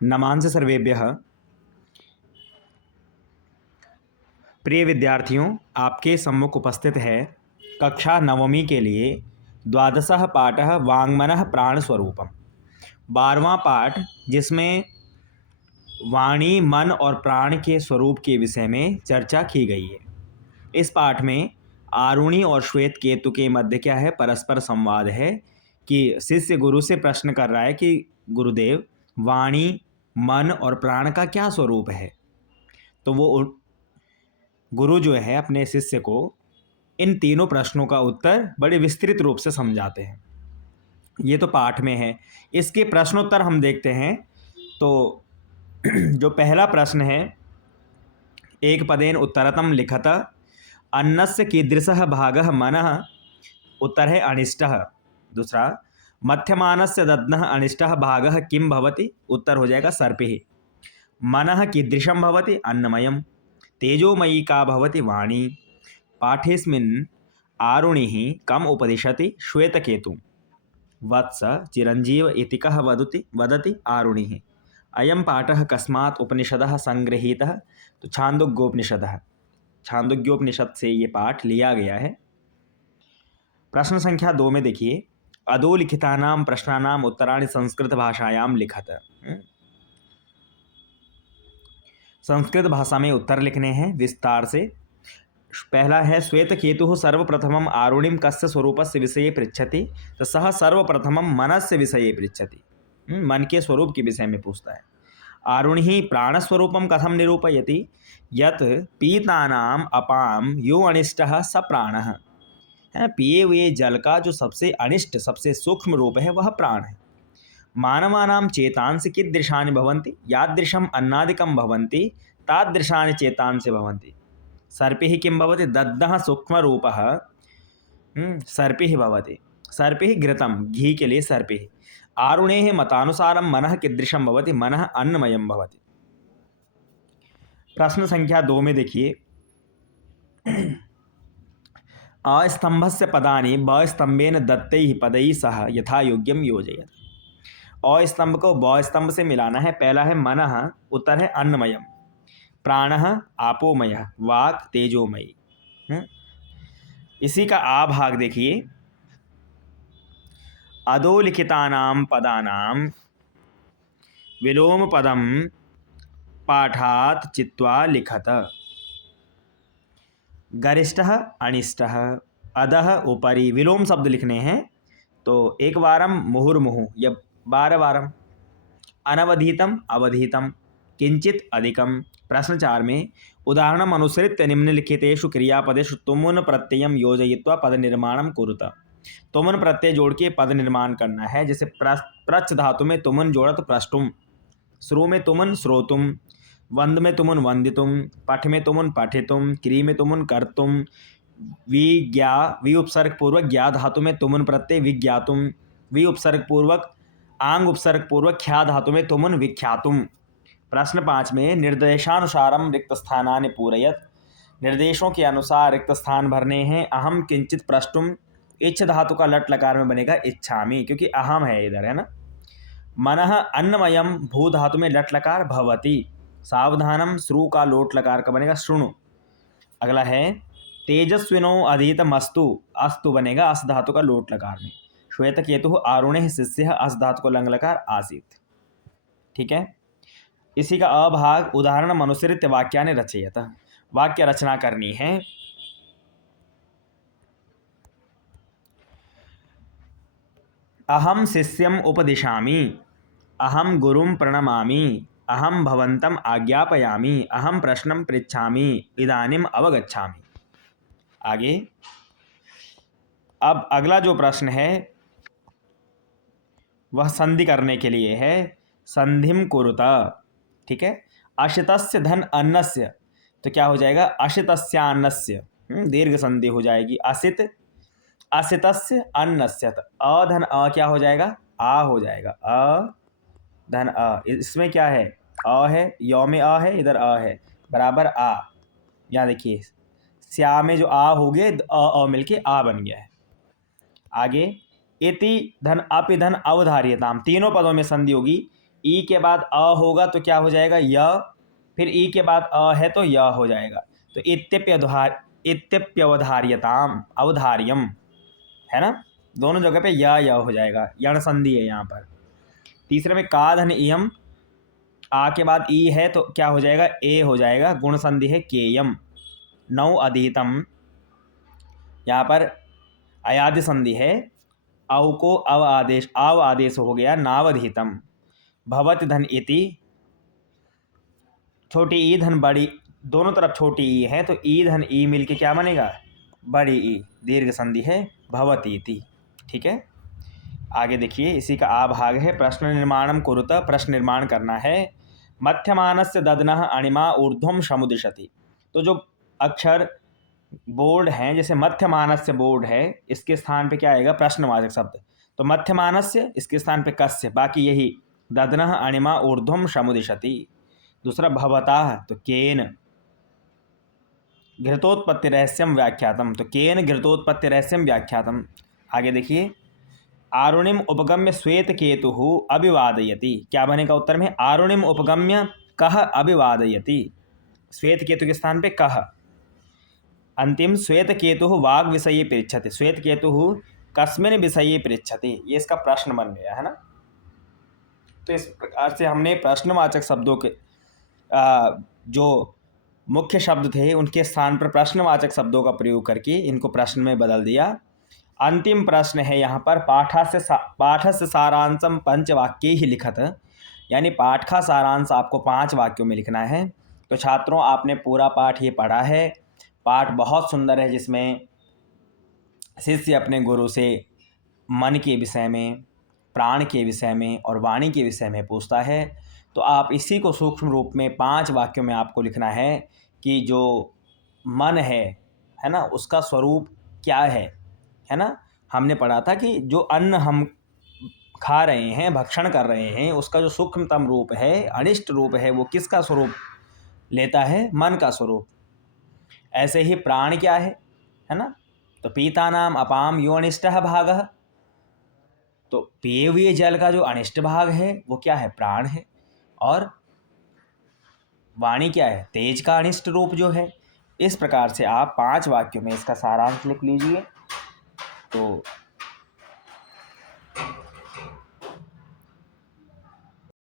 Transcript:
नमांसि सर्वेभ्यः। प्रिय विद्यार्थियों, आपके सम्मुख उपस्थित है कक्षा नवमी के लिए द्वादशः पाठः वाङ्मनः प्राणस्वरूपम्। 12वां पाठ, जिसमें वाणी, मन और प्राण के स्वरूप के विषय में चर्चा की गई है। इस पाठ में आरुणि और श्वेत केतु के मध्य क्या है, परस्पर संवाद है कि शिष्य गुरु से प्रश्न कर रहा है कि गुरुदेव, वाणी, मन और प्राण का क्या स्वरूप है। तो वो गुरु जो है अपने शिष्य को इन तीनों प्रश्नों का उत्तर बड़े विस्तृत रूप से समझाते हैं। ये तो पाठ में है। इसके प्रश्नोत्तर हम देखते हैं। तो जो पहला प्रश्न है, एक पदेन उत्तरतम लिखत अन्नस्य कीदृशः भागः मनः, उत्तर है अनिष्टः। दूसरा, मध्यमानस्य दध्नः अनिष्टः भागः किं भवति, उत्तर हो जाएगा सर्पिः। मनः कीदृशं भवति, अन्नमयम्। तेजोमयी का भवति वाणी। पाठेस्मिन् आरुणिः कम् उपदिशति, श्वेतकेतुं। वत्स चिरंजीव इति कः वदति आरुणिः। अयं पाठः कस्मात् उपनिषदः संगृहीतः, तो छांदोग्योपनिषदः, छांदोग्योपनिषद से ये पाठ लिया गया है। प्रश्न संख्या 2 में देखिए, अधोलिखितानां प्रश्नानां उत्तराणि संस्कृत भाषायां लिखत। संस्कृत भाषा में उत्तर लिखने हैं विस्तार से। पहला है, श्वेत केतु सर्वप्रथमम आरुणिम कस्य स्वरूपस्य विषये पृच्छति, तो सह सर्वप्रथमम मनस्य विषये पृच्छति। मन के स्वरूप के विषय में पूछता है। आरुणि प्राणस्वरूपम कथम निरूपयति, यत् पीतानाम अपाम यो अनिष्टः स प्राणः। पिए हुए जल का जो सबसे अनिष्ट, सबसे सूक्ष्म रूप है वह प्राण है। मानवानां चेतांसि कीदृशानि भवन्ति, यादृशम् अन्नादिकं भवन्ति तादृशानि चेतांसि भवन्ति। सर्पिः किं भवति, दग्धः सूक्ष्मरूपः सर्पिः भवति। सर्पिः घृतं, घी के लिए सर्पिः। आरुणेः मतानुसारं मनः कीदृशं भवति, मनः अन्नमयं भवति। प्रश्न संख्या 2 में देखिए, अस्तंभस्य पदानि बस्तंभेन दत्तैः पदैः सह यथा योग्यं योजयेत्। अस्तंभ को ब स्तंभ से मिलाना है। पहला है मनः, उत्तर है अन्नमयम। प्राणः आपोमयः, वाक् तेजोमयी। इसी का आ भाग देखिए, अधोलिखितानां पदानां विलोम पदम पाठात् चित्वा लिखत। गरिष्ठः अनिष्टः, अधः उपरि, विलोम शब्द लिखने हैं। तो एक वारम मुहुर्मुहुः, या 12 वारम। अनवधीतम अवधीतम, किंचित अधिकम। प्रश्न 4 में, उदाहरणम अनुसृत्य निम्नलिखितेषु क्रियापदेषु तुमुन प्रत्ययम योजयित्वा पद निर्माणम कुरुत। तुमुन प्रत्यय जोड़ के पद निर्माण करना है। जैसे प्रच्छ धातु में तुमुन जोड़ा तो प्रष्टुम, श्रु में तुमुन श्रोतुम, वंद में तुमुन वंदितुम, पठ में तुमुन पठितुम, क्री में तुमुन कर्तुम, वि उपसर्ग पूर्वक ज्ञा धातु में तुमुन प्रत्यय विज्ञातुम, वि उपसर्ग पूर्वक आंग उपसर्ग पूर्वक ख्या धातु में तुमुन विख्यातुम। प्रश्न 5 में, निर्देशानुसारम रिक्त स्थानानि पूरयत। निर्देशों के अनुसार रिक्त स्थान भरने हैं। अहम किंचित प्रष्टुम, इच्छ धातु का लट लकार में बनेगा इच्छामि, क्योंकि अहम है इधर, है ना। मनः अन्नमयम, भू धातु में लट लकार भवति। सावधानम, श्रु का लोट लकार का बनेगा शृणु। अगला है, तेजस्विनो अधीतमस्तु, अस्तु बनेगा अस धातु का लोट लकार में। श्वेत केतु आरुणे शिष्य, अस धातु को लंग लकार आसीत। ठीक है। इसी का अभाग, उदाहरण अनुसृत वाक्यानि रचयत। वाक्य रचना करनी है। अहम शिष्यम उपदिशामि, अहम गुरुं प्रणमामि, अहम भवन्तम आज्ञापयामि, अहम प्रश्नं पृच्छामि, इदानीम अवगच्छामि। आगे, अब अगला जो प्रश्न है वह संधि करने के लिए है। संधिम कुरुत। ठीक है। अशितस्य धन अन्नस्य, तो क्या हो जाएगा, अशितस्यान्नस्य, दीर्घ संधि हो जाएगी। असित, असितस्य अन्नस्य, तो अधन अ क्या हो जाएगा, आ हो जाएगा। अ धन अ, इसमें क्या है, अ है, यौ में अ है, इधर अ है, बराबर आ। यहाँ देखिए, स्या में जो आ हो गए, अ मिलके आ बन गया है। आगे, इति धन अपि धन अवधार्यताम, तीनों पदों में संधि होगी। ई के बाद अ होगा तो क्या हो जाएगा य, फिर ई के बाद अ है तो य हो जाएगा। तो इत्यप्यवधार्यताम अवधार्यम है ना, दोनों जगह पे य हो जाएगा, यण संधि है यहाँ पर। तीसरे में का धन इयम, आ के बाद ई है तो क्या हो जाएगा ए हो जाएगा, गुण संधि है केयम। नौ अधीतम, यहाँ पर अयाद्य संधि है, औ को अव आदेश हो गया, नावधीतम। भवत धन इति, छोटी ई धन बड़ी, दोनों तरफ छोटी ई है तो ई धन ई मिलके क्या बनेगा बड़ी ई, दीर्घ संधि है भवती इति। ठीक है, आगे देखिए, इसी का आ भाग है। प्रश्न निर्माणम कुरुत, प्रश्न निर्माण करना है। मध्यमानस्य ददनः अणिमा ऊर्ध्वम समुदिशति, तो जो अक्षर बोर्ड हैं, जैसे मध्यमानस्य बोर्ड है, इसके स्थान पे क्या आएगा प्रश्नवाचक शब्द, तो मध्यमानस्य इसके स्थान पे कस्य, बाकी यही ददनः अणिमा ऊर्ध्वम समुदिशति। दूसरा भवतः, तो केन घृतोत्पत्ति रहस्यम व्याख्यातम, तो केन घृतोत्पत्ति रहस्यम व्याख्यातम। आगे देखिए, आरुणिम उपगम्य श्वेत केतु अभिवादयति, क्या बनेगा उत्तर में, आरुणिम उपगम्य कह अभिवादयति, श्वेत केतु के स्थान पे कह। अंतिम, श्वेत केतु वाग विषये पृच्छति, श्वेत केतु कस्मिन् विषये पृच्छति, ये इसका प्रश्न बन गया है ना। तो इस प्रकार से हमने प्रश्नवाचक शब्दों के जो मुख्य शब्द थे उनके स्थान पर प्रश्नवाचक शब्दों का प्रयोग करके इनको प्रश्न में बदल दिया। अंतिम प्रश्न है यहाँ पर, पाठस्य सारांशम पंचवाक्ये ही लिखत, यानी पाठ का सारांश आपको 5 वाक्यों में लिखना है। तो छात्रों, आपने पूरा पाठ ये पढ़ा है। पाठ बहुत सुंदर है, जिसमें शिष्य अपने गुरु से मन के विषय में, प्राण के विषय में और वाणी के विषय में पूछता है। तो आप इसी को सूक्ष्म रूप में 5 वाक्यों में आपको लिखना है कि जो मन है ना, उसका स्वरूप क्या है ना। हमने पढ़ा था कि जो अन्न हम खा रहे हैं, भक्षण कर रहे हैं, उसका जो सूक्ष्मतम रूप है, अनिष्ट रूप है, वो किसका स्वरूप लेता है, मन का स्वरूप। ऐसे ही प्राण क्या है ना, तो पीतानाम अपाम यो अनिष्टः भागः, तो पिए हुए जल का जो अनिष्ट भाग है वो क्या है, प्राण है। और वाणी क्या है, तेज का अनिष्ट रूप जो है। इस प्रकार से आप 5 वाक्यों में इसका सारांश लिख लीजिए। तो